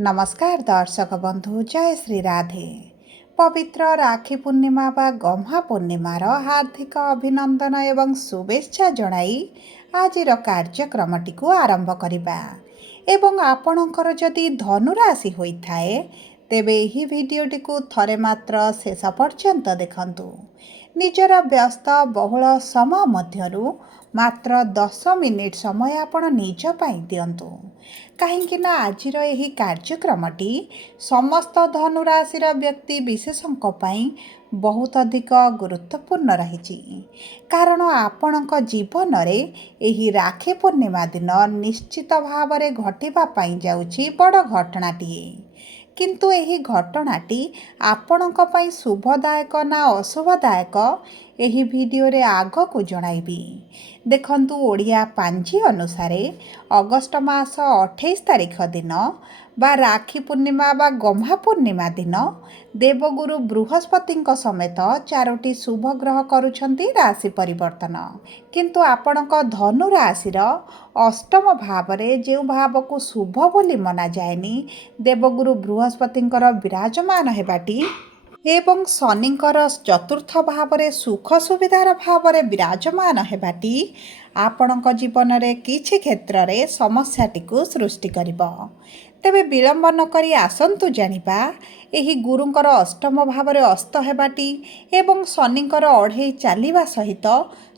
नमस्कार दर्शक बंधु जय श्री राधे। पवित्र राखी पूर्णिमा बा गम्हा पूर्णिमार हार्दिक अभिनंदन एवं शुभेच्छा जणाई आजिर कार्यक्रमटी को आरंभ करिबा। एवं आपणकर जदि धनुराशि होइथाए तेबे एही भिडियोटी को थरे मात्र शेष पर्यंत देखंतु। निजर व्यस्त बहुल समय मध्यरु मात्र 10 मिनिट समय आपण निज पाई दियंतु, कहीं ना आजिर एही कार्यक्रमटी समस्त धनुराशिर व्यक्ति विशेषों पाई बहुत अधिक गुरुत्वपूर्ण रही। कारण आपणक जीवन में एही राखी पूर्णिमा दिन निश्चित भाव में घटिबा पाई जाउछि बड़ घटनाटीए। किंतु एही घटनाटी आपणक पाई शुभदायक ना अशुभदायक एही वीडियो रे आग को जणाइबी। देखंतु ओडिया पांजी अनुसार अगस्ट मास 28 तारिख दिन बा राखी पूर्णिमा बा गम्हा पूर्णिमा दिन देवगुरु बृहस्पति समेत 4टी शुभ ग्रह करुछंती राशि परिवर्तन। किंतु आपणक धनु राशिर अष्टम भाव रे जो भाव को शुभ बोली मना जाएनी देवगुरु बृहस्पतिंकर विराजमान हेबाटी एवं शनिंकर चतुर्थ भाव रे सुख सुविधार भाव रे विराजमान हेबाटी आपणक जीवन में किछि क्षेत्र रे समस्याटी को सृष्टि करिबो। तेबे विलंब न करी आसंतु जानिबा एही गुरुंकर अष्टम भाव रे अस्त हेबाटी एवं शनिंकर अढ़ेई चालिबा सहित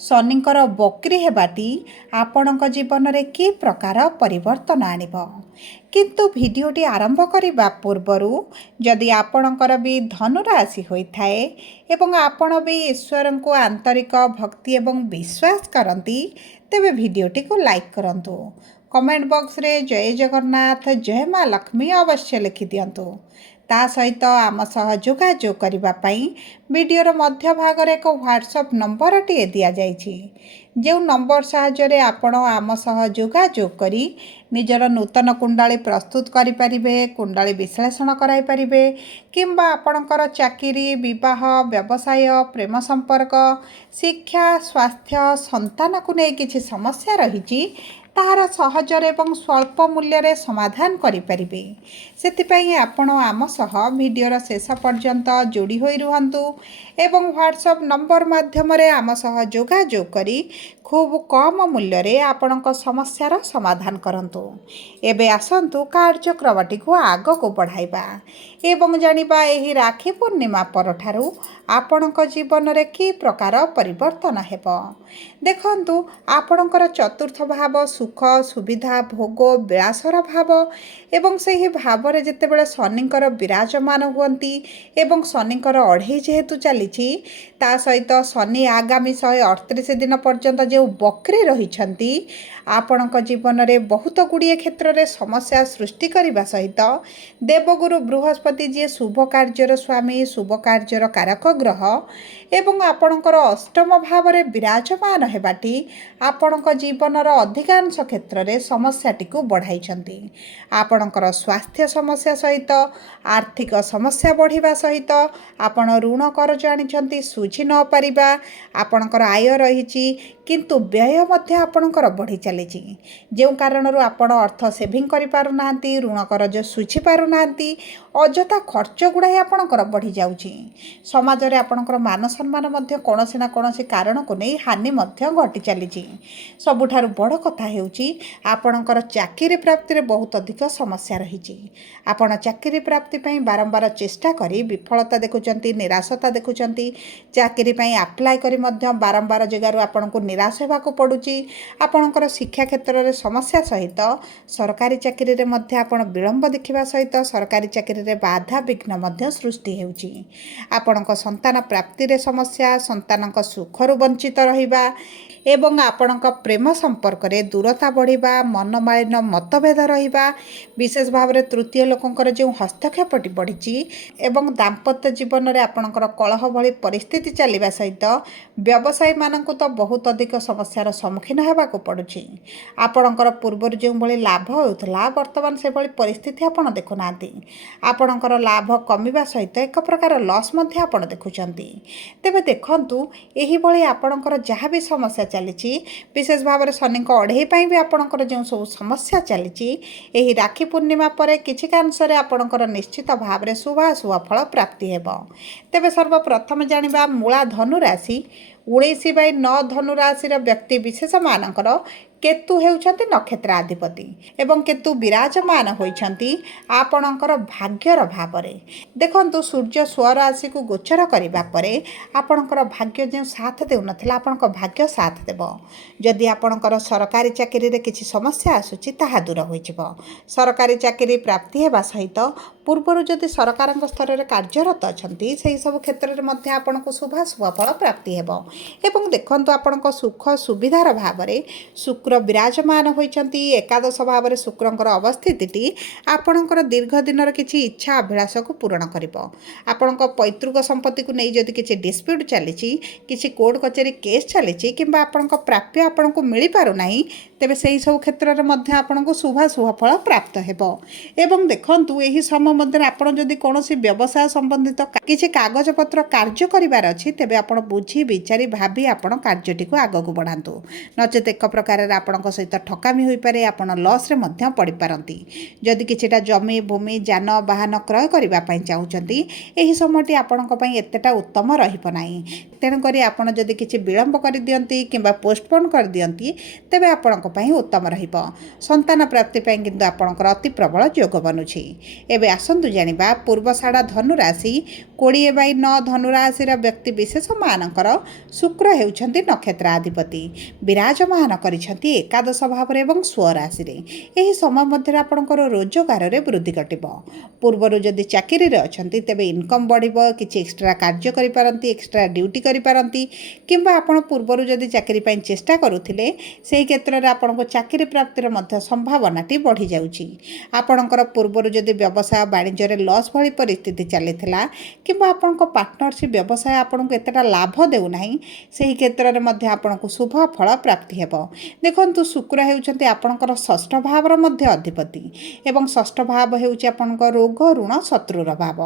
शनिंकर बक्री हेबाटी आपणक जीवन में कि प्रकार परिवर्तन आनिबो। किंतु भिडियोटी आरंभ करिबा पूर्वरु जदि आपणकर भी धनुराशि होइथाए एवं आपण भी ईश्वर को आंतरिक भक्ति एवं विश्वास करती तेबे भिडियोटी को लाइक करंतु। कमेंट बॉक्स रे जय जगन्नाथ जय माँ लक्ष्मी अवश्य लिखि दियंतु। ता सहित आम सह जोगाजोग करिबा पई वीडियोर मध्य भाग रे एक व्हाट्सएप नंबर टी दिया जाइछि। जो नंबर साहाय्य आपण आम सह जोगाजोग करी निजर नूतन कुंडाली प्रस्तुत करि परिबे, कुंडाली विश्लेषण कराई परिबे किंबा आपणकर चाकरी विवाह व्यवसाय प्रेम संपर्क शिक्षा स्वास्थ्य संतान को नहीं किछि समस्या रही ताहार सहजरे एवं स्वल्प मूल्य रे समाधान करिपारिबे। सेतिपई आपण आम सह वीडियोर शेष पर्यंत जोड़ी होई रुहंतु एवं व्हाट्सएप नंबर माध्यम रे आम सह जोगाजोग करी खूब कम मूल्य रे आपणक समस्यार समाधान करंतु। एबे आसंतु कार्यक्रमटी को आग को बढ़ाइबा एवं जानिबा एही राखी पूर्णिमा परठारु आपणक जीवन रे कि प्रकार परिवर्तन हेबो। देखंतु आपणकर चतुर्थ भाव सुख सुविधा भोग विलासर भाव एवं सही भाव रे जेतेबेले शनिंकर विराजमान हुअंती एवं शनिंकर अढ़ेई जेहेतु चलीछि ता सहित शनि आगामी 138 दिन पर्यंत जो बक्री रहिछंती आपणक जीवन में बहुत गुड़िए क्षेत्र में समस्या सृष्टि करने सहित देवगुरु बृहस्पति जी शुभ कार्यर स्वामी शुभ कार्यर कारक ग्रह एवं आपणकर अष्टम भाव में विराजमान हेबाटी आपणक जीवनर अधिकांश क्षेत्र में समस्याटी को बढ़ाई। आपणकर स्वास्थ्य समस्या सहित आर्थिक समस्या बढ़िबा सहित आपण ऋण कर्ज आनिछंती सुझी न पारिबा आपणकर आय रही किंतु व्यय मध्य आपणकर बढ़ी चली जो कारण आपण अर्थ सेविंग करि पारु नांती ऋण कर्ज सुझी पारु नांती अजथा खर्च गुड़ाई आपणकर बढ़ी जाउछि। समाज रे आपणकर मान सम्मान मध्य कोनोसी ना कोनोसी कारण को नहीं हानि मध्य घटी चली। सबुठारु बड़ कथा हेउछि आपणकर चाकरी प्राप्ति रे बहुत अधिक समस्या रही। आपण चाकरी प्राप्ति पई बारंबार चेष्टा करी विफलता देखुचंती निराशता देखुचंती चाकरी पई अप्लाई करी मध्य बारंबार जगारु आपणको निराश हेबाको पडुची। आपणकर शिक्षा क्षेत्र में समस्या सहित सरकारी चाकरी रे मध्य आपण विलंब देखिबा सहित सरकारी चाकरी रे बाधा विघ्न मध्य सृष्टि हेउची। आपणक संतान प्राप्ति रे समस्या संतानक सुखरु वंचित रहिबा एवं आपणक प्रेम संपर्क रे दूरता बढ़िबा मनमालिन्य मतभेद रहिबा विशेष भाव रे तृतीय लोकंकर जो हस्तक्षेपटी बढ़ी एवं दाम्पत्य जीवन में आपणकर कलह भली परिस्थिति चलिबा सहित व्यवसायी मानकु तो बहुत अधिक समस्यार सम्मुखीन हेबाको पड़ुछि। आपणकर पूर्वर जो भली लाभ होउथला वर्तमान से भली परिस्थिति आपण देखुनांती आपणकर लाभ कमिबा सहित एक प्रकार लॉस मध्य आपण देखुचंती। तेबे देखंतु एही भली आपणकर जहाँ भी समस्या चली विशेष भाव में शनि अढ़ई भी आपंकर जो सब समस्या चली यही राखी पूर्णिमा पर किसी कांश आपंकर निश्चित भाव में शुभाशुभ फल प्राप्ति हेब। तेबे सर्वप्रथम जानिबा मूला धनु राशि 19/9 धनु राशि व्यक्ति विशेष मानकर केतु हेउछन्ति नक्षत्राधिपति एवं केतु विराजमान होइछन्ति आपणकर भाग्यर भावरे। देखंतु सूर्य स्वराशि को गोचर करिबा परे आपणकर भाग्य जे साथ देउ नथिला आपणकर भाग्य साथ देब। जदि आपणकर सरकारी चाकरी रे किछि समस्या आसुछि ताहा दूर होइजिब। सरकारी चाकरी प्राप्ति हेबा सहित पूर्वर जदि सरकार स्तर में कार्यरत अच्छा से सब क्षेत्र में मध्य आपको शुभाशुभ फल प्राप्ति हेब। एवं देखंतु आपणक सुख सुविधार भाव में शुक्र विराजमान होइछन्ति एकादश भाव में शुक्रंकर अवस्थिति आपणकर दीर्घ दिन किछि इच्छा अभिलाष को पूरण करिवो। आपणक पैतृक संपत्ति को नहीं जदि किछि डिस्प्यूट चली किछि कोर्ट कचेरी केस चली किंबा आपणक प्राप्य आपणको मिल पारु नाही तेबे सेही सब क्षेत्र में मध्य आपणको शुभाशुभ फल प्राप्त हेब। एवं देखंतु एही समय मध्य आपन जदि कोनोसी व्यवसाय संबंधित किछि कागज पत्र कार्य करिवार अछि तेबे आपन बुझी विचारी भाभी आपन कार्यटी को आगक बढ़ातु नचेत एक प्रकार आपन सहित ठकामी होई पारे आपन लॉस रे मध्य पड़ी पारंती। जदि किछिटा जमी भूमि जान वाहन क्रय करिवा पई चाहुचंती एही समयटी आपनक पई एतेटा उत्तम रहिब नाही। तेणु करी आपन जदि किछि विलंब कर दियंती किंबा पोस्टपोन कर दियंती तेबे आपनक पई उत्तम रहिब। संतान प्राप्ति पई किंतु आपनकर अति प्रबल योग बनुछि। एबे आसंतु जानिबा पूर्वषाढ़ा धनु राशि 20/9 धनु राशि व्यक्ति विशेष मानकर शुक्र हेउछन्ति नक्षत्राधिपति विराजमान करिछन्ति एकादश भाव एवं स्वराशि रे। एही समय मध्य आपनकर रोजगार रे वृद्धि घटिब। पूर्वर जदि चाकरी रे अछन्ति तेबे इनकम बढ़िबो किछि एक्स्ट्रा कार्य करि पारंती एक्स्ट्रा ड्यूटी करि पारंती किंबा आपण पूर्वर जदि चाकरी पई चेष्टा करुथिले सेही क्षेत्र रे आपनको चाकरी प्राप्तिर मध्य संभावनाटी बढ़ी जाउछि। आपनकर पूर्वर जदि व्यवसाय वाणिज्य रे लॉस भली परिस्थिति चलीथिला किंबा आपनको पार्टनरशिप व्यवसाय आपनको एतटा लाभ देउ नाही सेही क्षेत्र रे मध्य आपनको शुभ फल प्राप्ति हेबो। देखंतु शुक्र हेउचंती आपनकर षष्ठ भावर मध्य अधिपति एवं षष्ठ भाव हेउची आपनकर रोग ऋण शत्रुर भाव।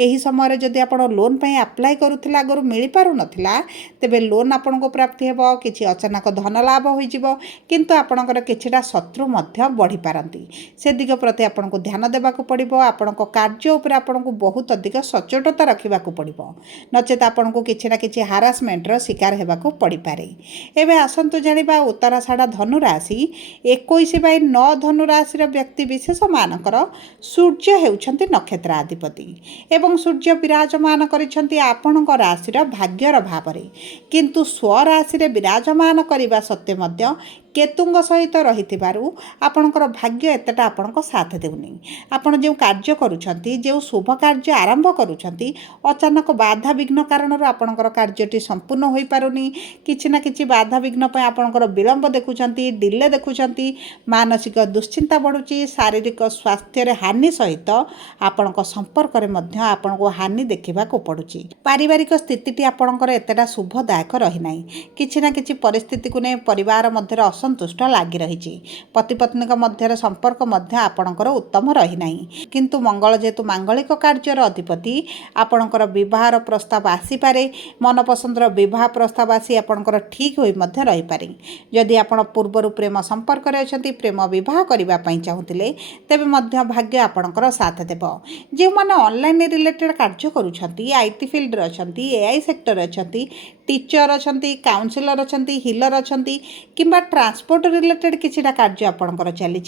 एही समय जदि आपण लोन पई अप्लाई करूथिला अगर मिल पारु नथिला तेबे लोन आपनको प्राप्ति हेबो किछि अचानक धन लाभ होई जिवो किंतु आपनकर किछिटा शत्रु मध्य बढ़ी पारंती से दिग प्रति आपनको ध्यान देबाकू पड़िबो। आपनको कार्य उपर आपनको बहुत अधिक सचेतता रखिबाकू पड़िबो नचेत आपनको किछि ना किछि हारासमेंट रो शिकार हेबाकू पड़ी पारे। एबे आसंतु जानिबा उत्तराषाढ़ा धनु राशि 21/9 धनु राशि व्यक्ति विशेष मानकर सूर्य हेउछन्ति नक्षत्राधिपति एवं सूर्य विराजमान करिछन्ति आपणक राशि भाग्यर भावरे किंतु स्वराशि रे विराजमान करिबा सत्वे मध्य केतुंग सहित रहिथिबारु आपणकर भाग्य एतटा आपणक साथ देउनी। आपण जो कार्य करूछन्ति जो शुभ कार्य आरंभ करूछन्ति अचानक बाधा विघ्न कारण आपणकर कार्यटी संपूर्ण होई पारुनी किछि ना किछि बाधा विघ्न पय आपणकर विलंब देखुछन्ति डिले देखुछन्ति मानसिक दुश्चिंता बढ़ुची शारीरिक स्वास्थ्य रे हानि सहित आपणक संपर्क रे मध्य आपणको हानि देखिबा को पडुची। पारिवारिक स्थितिटी आपणकर एतटा शुभदायक रहि नाही किछि ना किछि परिस्थिति को ने परिवार मध्य असंतुष्ट लागी रही पति पत्नी मध्य संपर्क मध्य आपणकर उत्तम रही नाही किंतु मंगल जेतु मांगलिक कार्यर अधिपति आपणकर विवाहर प्रस्ताव आसी पारे मनपसंदर विवाह प्रस्ताव आसी आपणकर ठीक होई मध्य रही पारे। जदि आपण पूर्वर प्रेम संपर्क रे अछंती प्रेम विवाह करिबा पई चाहुतिले तेबे मध्य भाग्य आपणकर साथ देबो। जे माने ऑनलाइन रिलेटेड कार्य करूछंती आईटी फील्ड रे अछंती एआई सेक्टर रे अछंती टीचर अछंती काउंसिलर अछंती हिलर अछंती किंबा ट्रांसपोर्ट रिलेटेड किछिटा कार्य आपणकर चली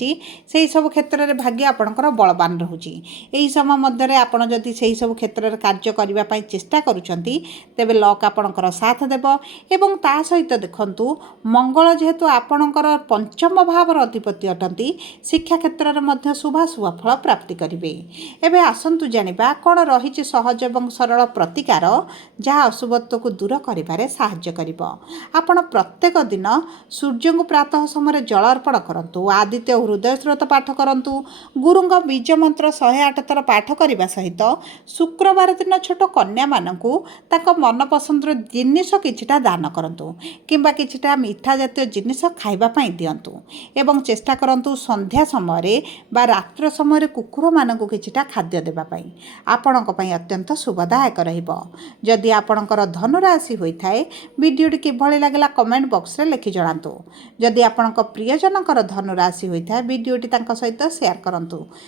से सब क्षेत्र में भाग्य आपणकर बलवान रहुची। एही समय मध्य रे आपण जदि सेही सब क्षेत्र में कार्य करिबा पई चेष्टा करूछंती तेबे लक आपणकर साथ देबो एवं ता सहित देखंतु मंगल जेहेतु आपणकर पंचम भावर अधिपति अटंती शिक्षा क्षेत्र में मध्य शुभाशुभ फल प्राप्ति करिवे। एबे आसंतु जानिबा कोन रहिछि सहज एवं सरल प्रतिकार जहाँ अशुभत्व को दूर करिबारे साहाय्य करिवो। आपण प्रत्येक दिन सूर्य को प्रातः समय जल अर्पण करंतु आदित्य हृदय स्रोत पाठ करंतु गुरुंग बीज मंत्र 108 थर पाठ करने सहित शुक्रवार दिन छोट कन्या मानकु ताको मन पसंद जिनिस किछिटा दान करंतु किंबा किछिटा मीठा जातीय जिनिस खाइबा पई दियंतु एवं चेष्टा करंतु संध्या समय बा रात्र समय कुकुर मानकु किछिटा खाद्य देबा पई आपणक पई अत्यंत शुभदायक रहिबो। जदि आपणकर धनु राशि होई ହୋଇଥାଏ। ଭିଡ଼ିଓଟି କିଭଳି ଲାଗିଲା କମେଣ୍ଟ ବକ୍ସରେ ଲେଖି ଜଣାନ୍ତୁ। ଯଦି ଆପଣଙ୍କ ପ୍ରିୟଜନଙ୍କର ଧନୁ ରାଶି ହୋଇଥାଏ ଭିଡ଼ିଓଟି ତାଙ୍କ ସହିତ ସେୟାର କରନ୍ତୁ।